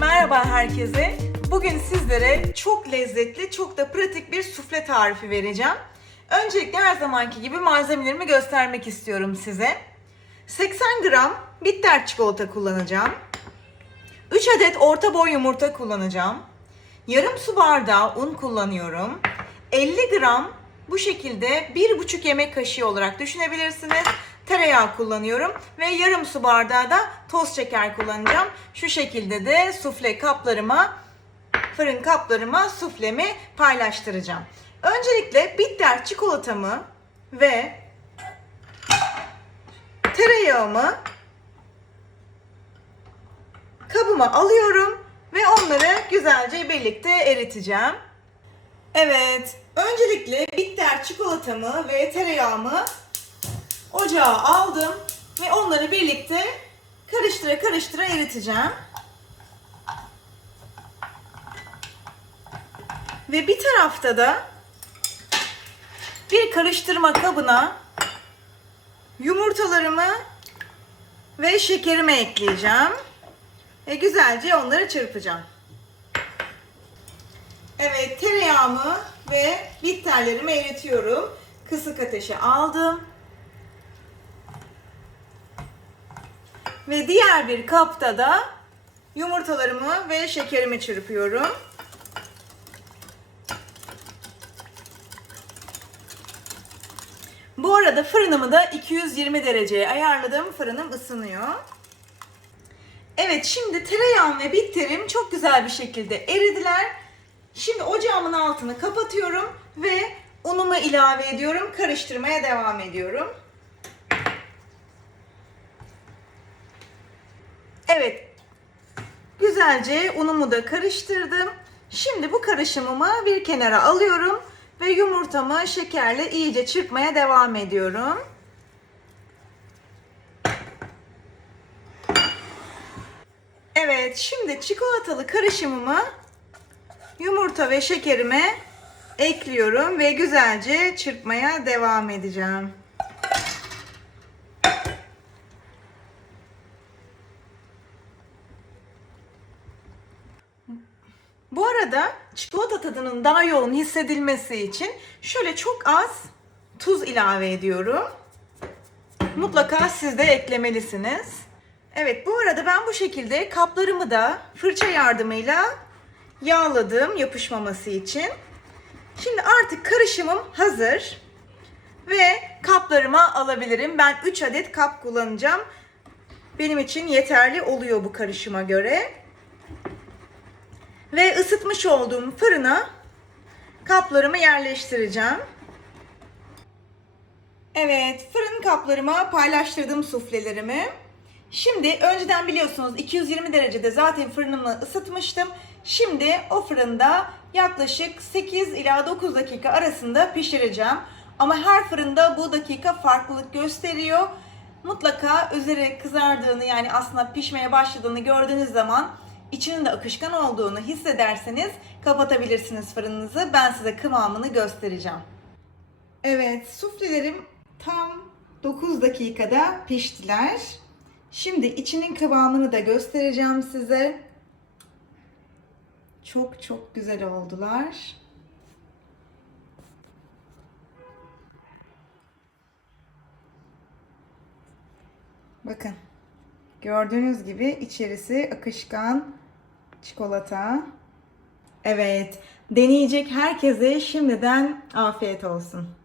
Merhaba herkese. Bugün sizlere çok lezzetli, çok da pratik bir sufle tarifi vereceğim. Öncelikle her zamanki gibi malzemelerimi göstermek istiyorum size. 80 gram bitter çikolata kullanacağım. 3 adet orta boy yumurta kullanacağım. Yarım su bardağı un kullanıyorum. 50 gram bu şekilde 1,5 yemek kaşığı olarak düşünebilirsiniz. Tereyağı kullanıyorum ve yarım su bardağı da toz şeker kullanacağım. Şu şekilde de sufle kaplarıma, fırın kaplarıma suflemi paylaştıracağım. Öncelikle bitter çikolatamı ve tereyağımı kabıma alıyorum ve onları güzelce birlikte eriteceğim. Evet, öncelikle bitter çikolatamı ve tereyağımı ocağa aldım ve onları birlikte karıştıra karıştıra eriteceğim. Ve bir tarafta da bir karıştırma kabına yumurtalarımı ve şekerimi ekleyeceğim. Ve güzelce onları çırpacağım. Evet, tereyağımı ve bitterlerimi eritiyorum. Kısık ateşe aldım. Ve diğer bir kapta da yumurtalarımı ve şekerimi çırpıyorum. Bu arada fırınımı da 220 dereceye ayarladım. Fırınım ısınıyor. Evet şimdi tereyağım ve bitterim çok güzel bir şekilde eridiler. Şimdi ocağımın altını kapatıyorum ve unumu ilave ediyorum. Karıştırmaya devam ediyorum. Evet. Güzelce unumu da karıştırdım. Şimdi bu karışımımı bir kenara alıyorum ve yumurtamı şekerle iyice çırpmaya devam ediyorum. Evet, şimdi çikolatalı karışımımı yumurta ve şekerime ekliyorum ve güzelce çırpmaya devam edeceğim. Bu arada çikolata tadının daha yoğun hissedilmesi için şöyle çok az tuz ilave ediyorum. Mutlaka siz de eklemelisiniz. Evet bu arada ben bu şekilde kaplarımı da fırça yardımıyla yağladım yapışmaması için. Şimdi artık karışımım hazır. Ve kaplarıma alabilirim. Ben 3 adet kap kullanacağım. Benim için yeterli oluyor bu karışıma göre. Ve ısıtmış olduğum fırına kaplarımı yerleştireceğim. Evet, fırın kaplarıma paylaştırdığım suflelerimi. Şimdi önceden biliyorsunuz 220 derecede zaten fırınımı ısıtmıştım. Şimdi o fırında yaklaşık 8 ila 9 dakika arasında pişireceğim. Ama her fırında bu dakika farklılık gösteriyor. Mutlaka üzeri kızardığını yani aslında pişmeye başladığını gördüğünüz zaman içinin de akışkan olduğunu hissederseniz kapatabilirsiniz fırınınızı. Ben size kıvamını göstereceğim. Evet, suflelerim tam 9 dakikada piştiler. Şimdi içinin kıvamını da göstereceğim size. Çok çok güzel oldular. Bakın. Gördüğünüz gibi içerisi akışkan çikolata. Evet. Deneyecek herkese şimdiden afiyet olsun.